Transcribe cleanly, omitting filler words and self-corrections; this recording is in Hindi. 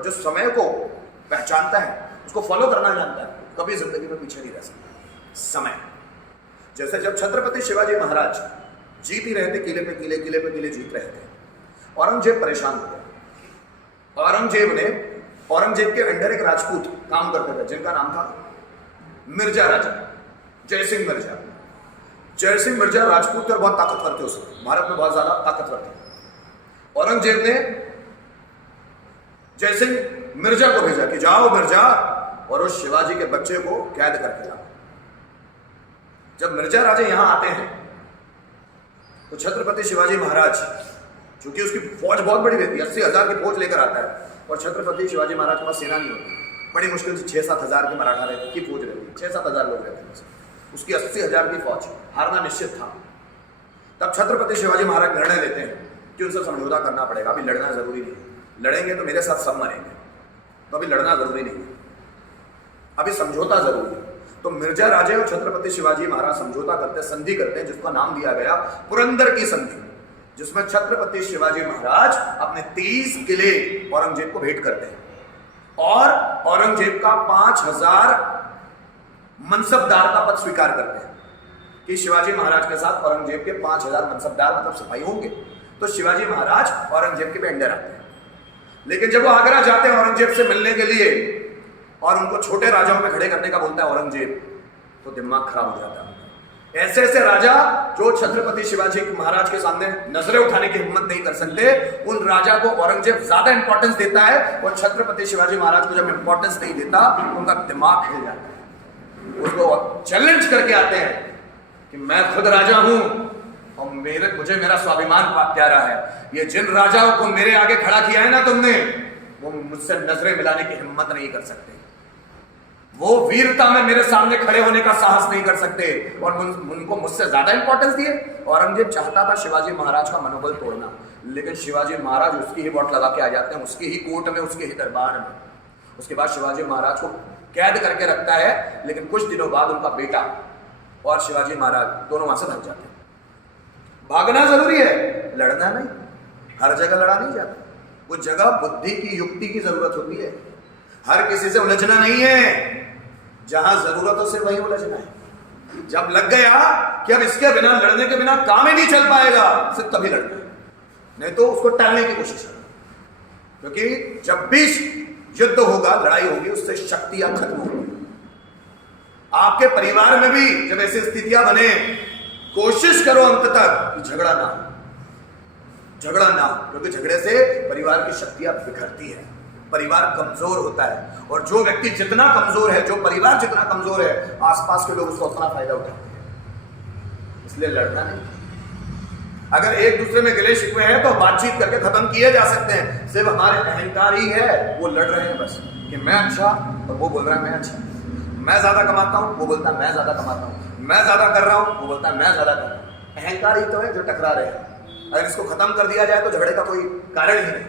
और जो समय को पहचानता है, उसको फॉलो करना जानता है, कभी जिंदगी में पीछे नहीं रह सकता। समय, जैसे जब छत्रपति शिवाजी महाराज जीत ही रहे थे, किले पे किले जीत रहे थे, औरंगजेब परेशान हो गया। औरंगजेब के अंडर एक राजपूत काम करते थे जिनका नाम था मिर्जा राजा, जयसिंह मिर्जा। जयसिंह मिर्जा राजपूत थे और बहुत ताकतवर थे, उस भारत में बहुत ज्यादा ताकतवर थे। औरंगजेब ने जयसिंह मिर्जा को भेजा कि जाओ मिर्जा और उस शिवाजी के बच्चे को कैद करके लाओ। जब मिर्जा राजा यहां आते हैं तो छत्रपति शिवाजी महाराज, चूंकि उसकी फौज बहुत बड़ी रहती है, 80,000 की फौज लेकर आता है, और छत्रपति शिवाजी महाराज के पास सेना नहीं होती, बड़ी मुश्किल से 6-7 हजार के मराठा की फौज रहती है, 6-7 हजार लोग रहते हैं, उसकी 80,000 की फौज, हारना निश्चित था। तब छत्रपति शिवाजी महाराज निर्णय लेते हैं कि उनसे समझौता करना पड़ेगा, अभी लड़ना जरूरी नहीं, लड़ेंगे तो मेरे साथ सब मरेंगे, तो अभी लड़ना जरूरी नहीं, अभी समझौता जरूरी है। तो मिर्जा राजे और छत्रपति शिवाजी महाराज समझौता करते, संधि करते हैं, जिसका नाम दिया गया पुरंदर की संधि, जिसमें छत्रपति शिवाजी महाराज अपने 30 किले औरंगजेब को भेंट करते हैं और औरंगजेब का 5,000 मनसबदार का पद स्वीकार करते हैं कि शिवाजी महाराज के साथ औरंगजेब के 5,000 मनसबदार मतलब सिपाही होंगे। तो शिवाजी महाराज औरंगजेब के अंडर आते हैं। लेकिन जब वो आगरा जाते हैं औरंगजेब से मिलने के लिए और उनको छोटे राजाओं में खड़े करने का बोलता है औरंगजेब, तो दिमाग खराब हो जाता है। ऐसे ऐसे राजा जो छत्रपति शिवाजी महाराज के सामने नजरें उठाने की हिम्मत नहीं कर सकते, उन राजा को औरंगजेब ज्यादा इंपॉर्टेंस देता है और छत्रपति शिवाजी महाराज को जब इंपॉर्टेंस नहीं देता उनका दिमाग हिल जाता है। उसको चैलेंज करके आते हैं कि मैं खुद राजा हूं और मुझे मेरा स्वाभिमान प्यारा है, ये जिन राजाओं को मेरे आगे खड़ा किया है ना तुमने, वो मुझसे नजरें मिलाने की हिम्मत नहीं कर सकते, वो वीरता में मेरे सामने खड़े होने का साहस नहीं कर सकते और उनको मुझसे ज्यादा इंपॉर्टेंस दिए। औरंगजेब चाहता था शिवाजी महाराज का मनोबल तोड़ना, लेकिन शिवाजी महाराज उसकी ही वोट लगा के आ जाते हैं, उसकी ही कोर्ट में, उसके ही दरबार में। उसके बाद शिवाजी महाराज को कैद करके रखता है, लेकिन कुछ दिनों बाद उनका बेटा और शिवाजी महाराज दोनों वहां से भाग जाते हैं। भागना जरूरी है, लड़ना नहीं, हर जगह लड़ा नहीं जाता, वो जगह बुद्धि की, युक्ति की जरूरत होती है। हर किसी से उलझना नहीं है, जहां जरूरत हो सिर्फ वही उलझना है। जब लग गया कि अब इसके बिना, लड़ने के बिना काम ही नहीं चल पाएगा, सिर्फ तभी लड़ना है, नहीं तो उसको टालने की कोशिश करना। क्योंकि जब भी युद्ध होगा, लड़ाई होगी, उससे शक्तियां खत्म होंगी। आपके परिवार में भी जब ऐसी स्थितियां बने, कोशिश करो अंत तक कि झगड़ा ना हो, क्योंकि झगड़े से परिवार की शक्तियां बिखरती है, परिवार कमजोर होता है, और जो व्यक्ति जितना कमजोर है, जो परिवार जितना कमजोर है, आसपास के लोग उसका उतना फायदा उठाते हैं। इसलिए लड़ना नहीं। अगर एक दूसरे में गिले शिकवे हैं तो बातचीत करके खत्म किए जा सकते हैं। सिर्फ हमारे अहंकार ही है, वो लड़ रहे हैं बस कि मैं अच्छा और वो बोल रहा है मैं अच्छा, मैं ज्यादा कमाता हूं, वो बोलता है मैं ज्यादा कमाता हूं, मैं ज्यादा कर रहा हूं, वो बोलता है मैं ज्यादा कर रहा हूं। अहंकार ही तो है जो टकरा रहे हैं। अगर इसको खत्म कर दिया जाए तो झगड़े का कोई कारण ही नहीं।